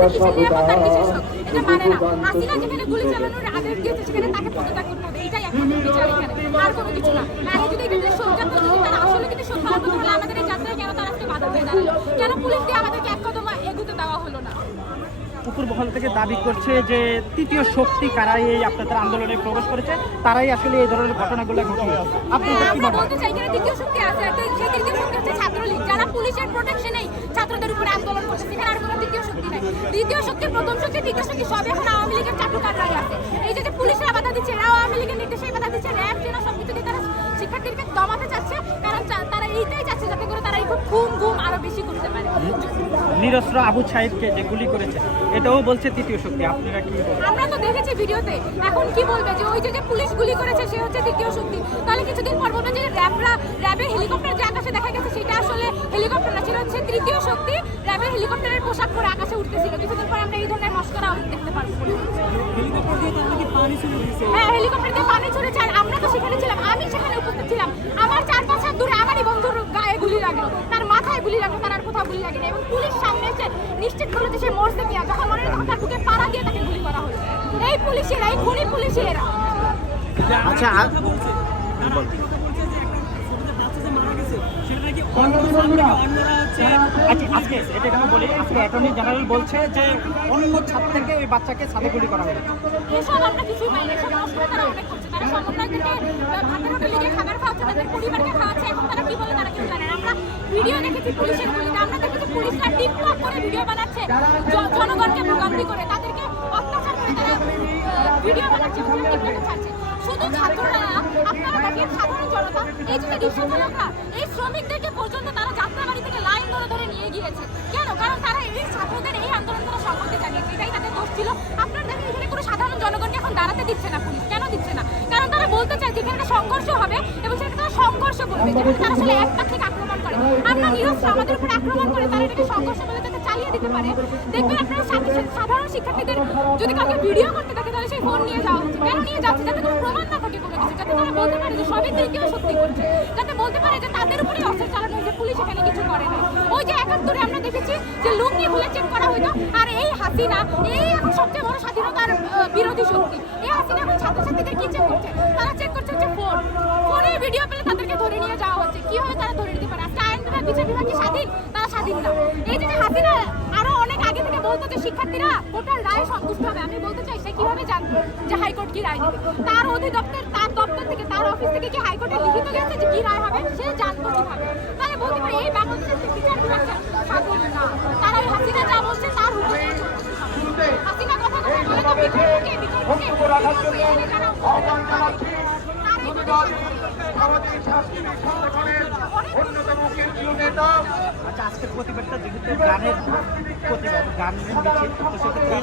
আমাদের এটা মানে না। হাসিনা যেখানে গুলি চালানোর আদেশ দিয়েছে সেখানে তাকে পদত্যাগ করতে হবে। এটাই একমাত্র বিচার এখানে। আর কোনো কিছু না। আর যদি এখানে সজ্জাত যদি তারা আসলে কিন্তু সত্য কথা বলে আমাদের এই যাত্রায় কেন তারা আজকে বাধা হয়ে দাঁড়াল কেন পুলিশ দিয়ে আমাদেরকে এক কদম এগোতে দেওয়া হলো না? উপর মহল থেকে দাবি করছে যে তৃতীয় শক্তি কারাই এই আপনাদের আন্দোলনে প্রবেশ করেছে তারাই আসলে এই ধরনের ঘটনাগুলো ঘটিয়েছে। আপনি বলতে চাই তৃতীয় শক্তি আছে তৃতীয় শক্তি হচ্ছে ছাত্রলীগ যারা পুলিশের প্রোটেকশনেই ছাত্রদের উপরে আন্দোলন করছে সেখানে আর কোনো তৃতীয় শক্তি নাই। দ্বিতীয় শক্তি প্রথম শক্তি তৃতীয় শক্তি সব এখন আওয়ামী লীগের চাটুকাররাই আছে। এই যে পুলিশরা বাধা দিচ্ছে এরাও আওয়ামী লীগের নির্দেশেই বাধা দিচ্ছে। র্যাব সেনা সব কিছু তারা শিক্ষার্থীদেরকে দমাতে চাচ্ছে কারণ তারা এইটাই চাচ্ছে যাতে করে তারা খুব খুন গুম আরও বেশি করতে পারে। নিরস্ত্র আবু সাহেবকে যে গুলি করেছে এটাও বলছে তৃতীয় শক্তি। আপনারা কি আমরা তো দেখেছি ভিডিওতে এখন কি বলবে যে ওই যে যে পুলিশ গুলি করেছে সে হচ্ছে তৃতীয় শক্তি। তাহলে কিছুদিন পর বলবে যে র্যাবরা র্যাবের হেলিকপ্টার যে আকাশে দেখা গেছে সেটা আসলে হেলিকপ্টার শক্তি র্যাবের হেলিকপ্টারের পোশাক পরে আকাশে উঠতেছিল। কিছুদিন পর আমরা এই ধরনের মস্করা দেখতে পারব। হ্যাঁ হেলিকপ্টার দিয়ে পানি ছড়েছে আর আমরা তো সেখানে ছিলাম আমি সেখানে উপস্থিত ছিলাম। আমার চার পাঁচ হাত দূরে আমারই বন্ধুর গায়ে গুলি লাগল। তার মাথায় গুলি লাগল তার আর কোথাও গুলি লাগেনি। এবং পুলিশ সামনে এসে নিশ্চিত করল যে সে মরছে কিনা। যখন মনে হয় তখন তার বুকে পাড়া দিয়ে তাকে গুলি করা হলো। এই পুলিশেরা এই খুনি পুলিশেরা। আচ্ছা আচ্ছা আজকে এটা কেন বলি আজকে অ্যাটর্নি জেনারেল বলছে যে অন্য ছাত্রকে ওই বাচ্চাকে সাথে গুলি করা হবে। এসব আমরা কিছুই পাই এসব নষ্ট তারা অনেক করছে তারা সমন্বয়দেরকে ভাতের হোটেল লিগে খাবার খাওয়াচ্ছে তাদের পরিবারকে খাওয়াচ্ছে এখন তারা কি বলে তারা কেউ জানে না। আমরা ভিডিও দেখেছি পুলিশের গুলিতে আমরা দেখেছি পুলিশরা টিকটক করে ভিডিও বানাচ্ছে জনগণকে ভোগান্তি করে এই যে রিক্সা এই শ্রমিকদেরকে পর্যন্ত তারা যাত্রাবাড়ি থেকে লাইন ধরে ধরে নিয়ে গিয়েছে। কেন? কারণ তারা এই ছাত্রদের এই আন্দোলন তারা সম্মতি জানিয়েছে। এটাই তাদের দোষ ছিল। আপনার দেখেন, এখানে কোনো সাধারণ জনগণকে এখন দাঁড়াতে দিচ্ছে না পুলিশ। কেন দিচ্ছে না? কারণ তারা বলতে চায় যে এখানে একটা সংঘর্ষ হবে এবং সেটা তারা সংঘর্ষ করবে। যেখানে তারা আসলে এক পাক্ষিক আক্রমণ করে আমরা নিরস্ত্র আমাদের উপর আক্রমণ করে তারা এটাকে সংঘর্ষ বলে যাতে চালিয়ে দিতে পারে। দেখবেন আপনারা সাধারণ শিক্ষার্থীদের যদি কাউকে ভিডিও করতে থাকে, তাহলে সেই ফোন নিয়ে যাওয়া হচ্ছে। কেন নিয়ে যাচ্ছে? যাতে কোনো প্রমাণ না থাকে কোনো কিছু, যাতে তারা বলতে পারে যে সবই তৃতীয় সত্যি করছে। যাতে বলতে পারে যে তাদের উপরেই অস্ত্র চালানো হয়েছে, পুলিশ এখানে কিছু করে না। ওই যে একাত্তরে আমরা দেখেছি যে লুঙ্গি খুলে চেক করা হইতো আর এই হাসিনা, এই এখন সবচেয়ে বড় স্বাধীনতার বিরোধী শক্তি, এই হাসিনা এখন ছাত্রছাত্রীদের কি চেক করছে? তারা চেক করছে হচ্ছে ফোন ফোনে ভিডিও পেলে তাদেরকে ধরে নিয়ে যাওয়া হচ্ছে কীভাবে তারা ধরে নিতে পারে আজকে আইন বিভাগ বিচার বিভাগ স্বাধীন তারা স্বাধীন এই যে হাসিনা আরও অনেক আগে থেকে বলতো শিক্ষার্থীরা কোটার রায় সন্তুষ্ট হবে আমি বলতে চাই সে কীভাবে জানতো যে হাইকোর্ট কি রায় দেবে তার অধিদপ্তর তার দপ্তর থেকে তার অফিস থেকে কি হাইকোর্টে লিখিত গেছে যে কি রায় হবে সে জানতো কীভাবে তাই বলতে পারি এই বাংলাদেশের বিচার বিভাগ স্বাধীন না তারা হাসিনা যা বলছে তার উপরে হাসিনা কথা কথা বলে তো বিতর্ককে বিতর্ককে বিতর্ককে এনে যারা তার এই আচ্ছা আজকের প্রতিবাদটা যেহেতু গানের প্রতিবাদ গান মিছিল তো সেক্ষেত্রে